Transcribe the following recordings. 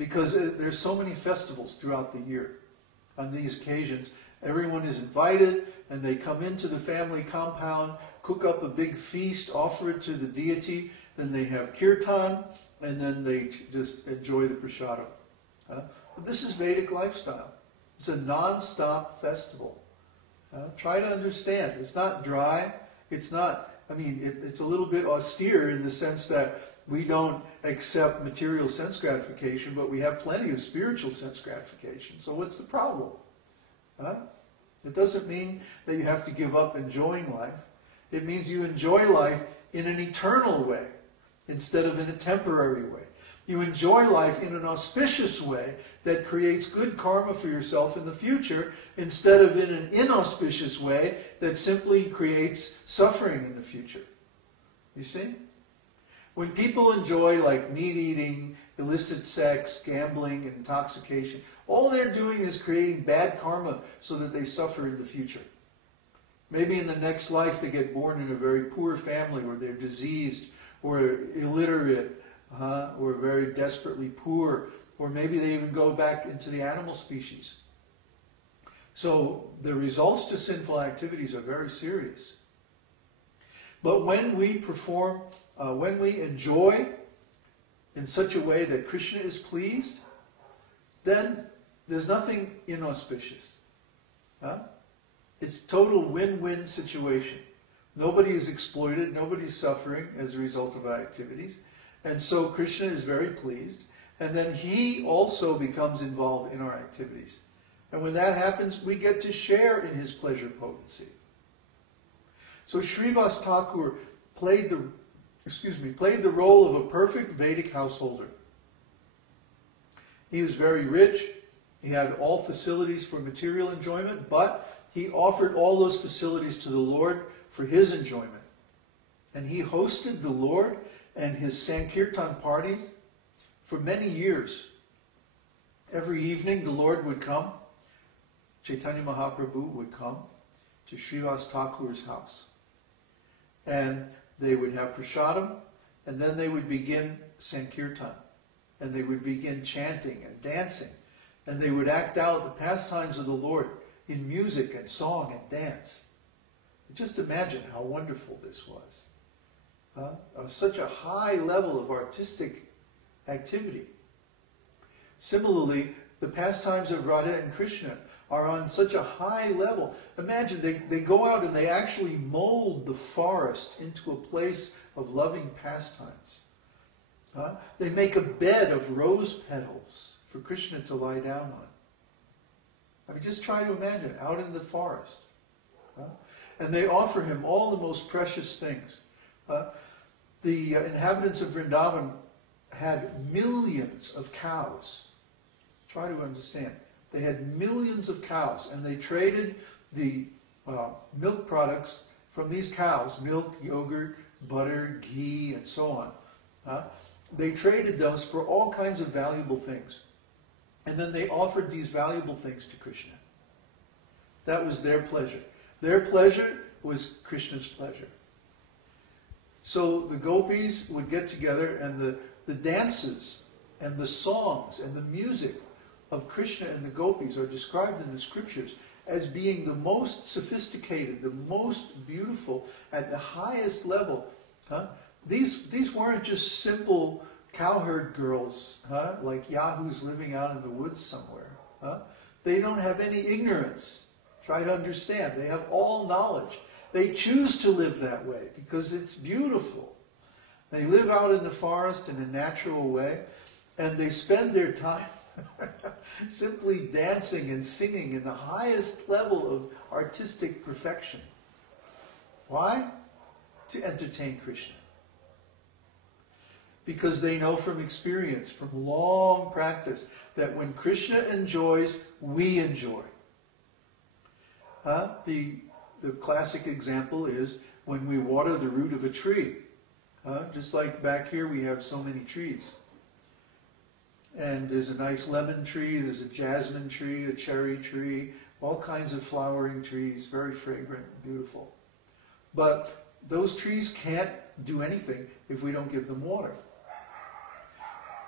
because there's so many festivals throughout the year. On these occasions, everyone is invited, and they come into the family compound, cook up a big feast, offer it to the deity, then they have kirtan, and then they just enjoy the prasadam. But this is Vedic lifestyle. It's a non-stop festival. Try to understand. It's not dry. It's not, I mean, it's a little bit austere in the sense that we don't accept material sense gratification, but we have plenty of spiritual sense gratification. So what's the problem? It doesn't mean that you have to give up enjoying life. It means you enjoy life in an eternal way instead of in a temporary way. You enjoy life in an auspicious way that creates good karma for yourself in the future instead of in an inauspicious way that simply creates suffering in the future. You see? When people enjoy like meat eating, illicit sex, gambling, and intoxication, all they're doing is creating bad karma so that they suffer in the future. Maybe in the next life they get born in a very poor family, or they're diseased, or illiterate, or very desperately poor, or maybe they even go back into the animal species. So the results to sinful activities are very serious. But when we perform, when we enjoy in such a way that Krishna is pleased, then there's nothing inauspicious. It's total win-win situation. Nobody is exploited, nobody's suffering as a result of our activities. And so Krishna is very pleased. And then he also becomes involved in our activities. And when that happens, we get to share in his pleasure potency. So Srivas Thakur played the role of a perfect Vedic householder. He was very rich. He had all facilities for material enjoyment, but he offered all those facilities to the Lord for his enjoyment. And he hosted the Lord and his saṅkīrtana party for many years. Every evening the Lord would come, Chaitanya Mahaprabhu would come to Srivas Thakur's house. And they would have prasadam, and then they would begin saṅkīrtana. And they would begin chanting and dancing. And they would act out the pastimes of the Lord in music and song and dance. Just imagine how wonderful this was. Such a high level of artistic activity. Similarly, the pastimes of Radha and Krishna are on such a high level. Imagine, they go out and they actually mold the forest into a place of loving pastimes. They make a bed of rose petals for Krishna to lie down on. I mean, just try to imagine, out in the forest. And they offer him all the most precious things. The inhabitants of Vrindavan had millions of cows. Try to understand. They had millions of cows, and they traded the milk products from these cows, milk, yogurt, butter, ghee, and so on. They traded those for all kinds of valuable things. And then they offered these valuable things to Krishna. That was their pleasure. Their pleasure was Krishna's pleasure. So the gopis would get together, and the dances and the songs and the music of Krishna and the gopis are described in the scriptures as being the most sophisticated, the most beautiful, at the highest level. These weren't just simple cowherd girls, like yahoos living out in the woods somewhere. They don't have any ignorance. Try to understand. They have all knowledge. They choose to live that way because it's beautiful. They live out in the forest in a natural way, and they spend their time simply dancing and singing in the highest level of artistic perfection. Why? To entertain Krishna. Because they know from experience, from long practice, that when Krishna enjoys, we enjoy. The classic example is when we water the root of a tree. Just like back here we have so many trees. And there's a nice lemon tree, there's a jasmine tree, a cherry tree, all kinds of flowering trees, very fragrant and beautiful. But those trees can't do anything if we don't give them water.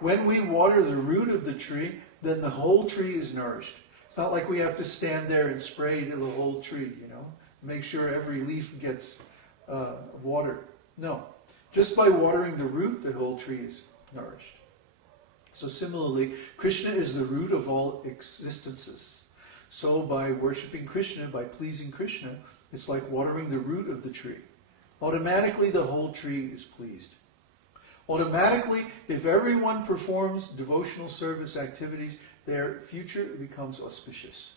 when we water the root of the tree, then the whole tree is nourished. It's not like we have to stand there and spray to the whole tree, you know, make sure every leaf gets watered. No, just by watering the root, the whole tree is nourished. So similarly, Krishna is the root of all existences. So by worshipping Krishna, by pleasing Krishna, it's like watering the root of the tree. Automatically the whole tree is pleased. Automatically, if everyone performs devotional service activities, their future becomes auspicious.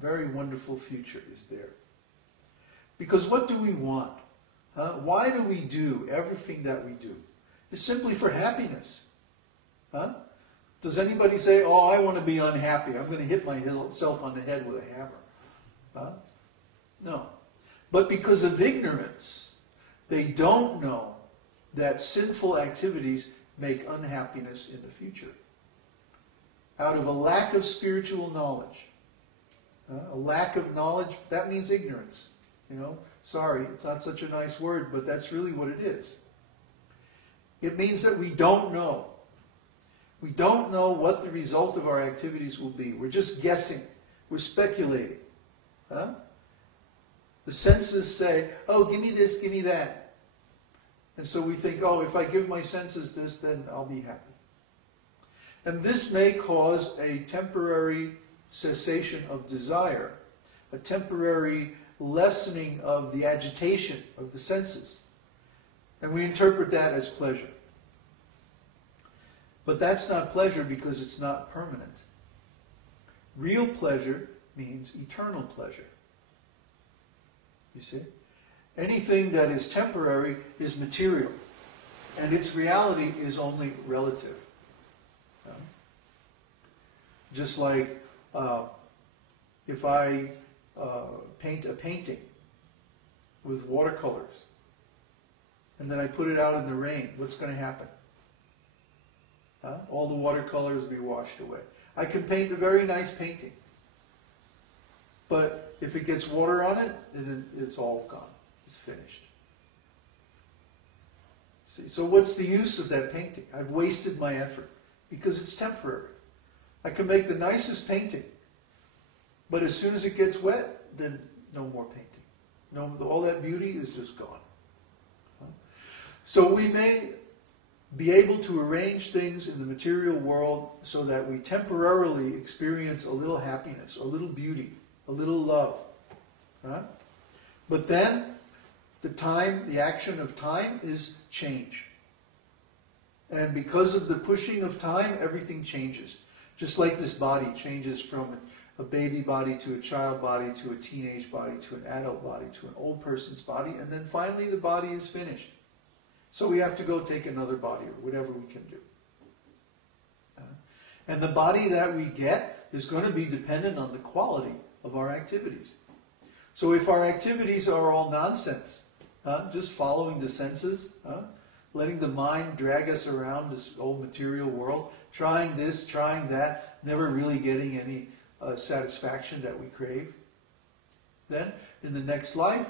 Very wonderful future is there. Because what do we want? Why do we do everything that we do? It's simply for happiness. Does anybody say, oh, I want to be unhappy, I'm going to hit myself on the head with a hammer? No. But because of ignorance, they don't know that sinful activities make unhappiness in the future. Out of a lack of spiritual knowledge. A lack of knowledge, that means ignorance. You know, sorry, it's not such a nice word, but that's really what it is. It means that we don't know. We don't know what the result of our activities will be. We're just guessing. We're speculating. The senses say, oh, give me this, give me that. And so we think, oh, if I give my senses this, then I'll be happy. And this may cause a temporary cessation of desire, a temporary lessening of the agitation of the senses. And we interpret that as pleasure. But that's not pleasure because it's not permanent. Real pleasure means eternal pleasure. You see? Anything that is temporary is material, and its reality is only relative. Just like if I paint a painting with watercolors, and then I put it out in the rain, what's going to happen? All the watercolors will be washed away. I can paint a very nice painting, but if it gets water on it, it's all gone. It's finished. See, so what's the use of that painting? I've wasted my effort because it's temporary. I can make the nicest painting, but as soon as it gets wet, then no more painting. No, all that beauty is just gone. So we may be able to arrange things in the material world so that we temporarily experience a little happiness, a little beauty, a little love. But then the action of time is change. And because of the pushing of time, everything changes. Just like this body changes from a baby body to a child body to a teenage body to an adult body to an old person's body, and then finally the body is finished. So we have to go take another body or whatever we can do. And the body that we get is going to be dependent on the quality of our activities. So if our activities are all nonsense, just following the senses, letting the mind drag us around this old material world, trying this, trying that, never really getting any satisfaction that we crave, then in the next life,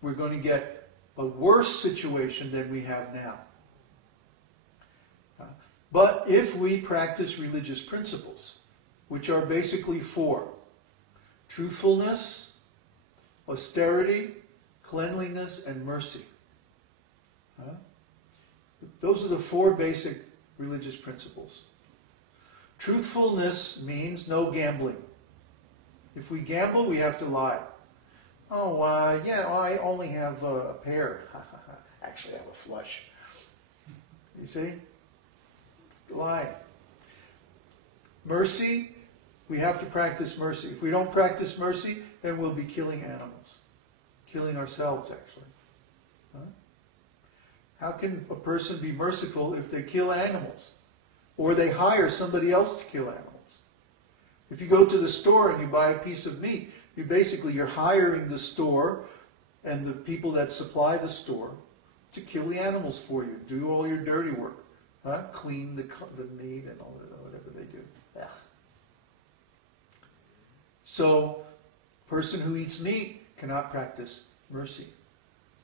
we're going to get a worse situation than we have now. But if we practice religious principles, which are basically four: truthfulness, austerity, cleanliness, and mercy. Those are the four basic religious principles. Truthfulness means no gambling. If we gamble, we have to lie. Oh, yeah, I only have a pair. Actually, I have a flush. You see? Lie. Mercy, we have to practice mercy. If we don't practice mercy, then we'll be killing animals. Killing ourselves, actually. How can a person be merciful if they kill animals? Or they hire somebody else to kill animals? If you go to the store and you buy a piece of meat, you're hiring the store and the people that supply the store to kill the animals for you, do all your dirty work, clean the meat and all that, whatever they do. Ugh. So, a person who eats meat cannot practice mercy.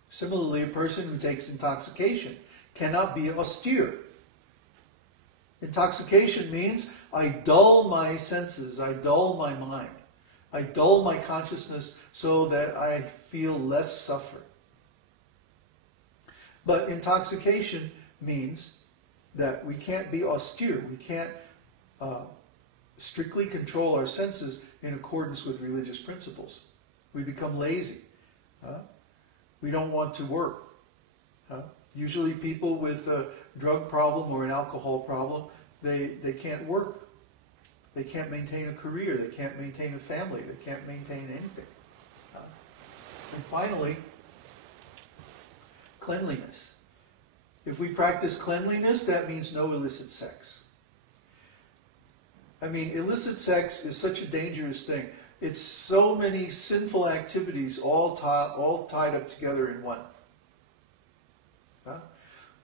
Similarly, a person who takes intoxication cannot be austere. Intoxication means I dull my senses, I dull my mind, I dull my consciousness so that I feel less suffering. But intoxication means that we can't be austere, we can't strictly control our senses in accordance with religious principles. We become lazy. We don't want to work. Usually people with a drug problem or an alcohol problem, they can't work. They can't maintain a career. They can't maintain a family. They can't maintain anything. And finally, cleanliness. If we practice cleanliness, that means no illicit sex. I mean, illicit sex is such a dangerous thing. It's so many sinful activities all tied up together in one.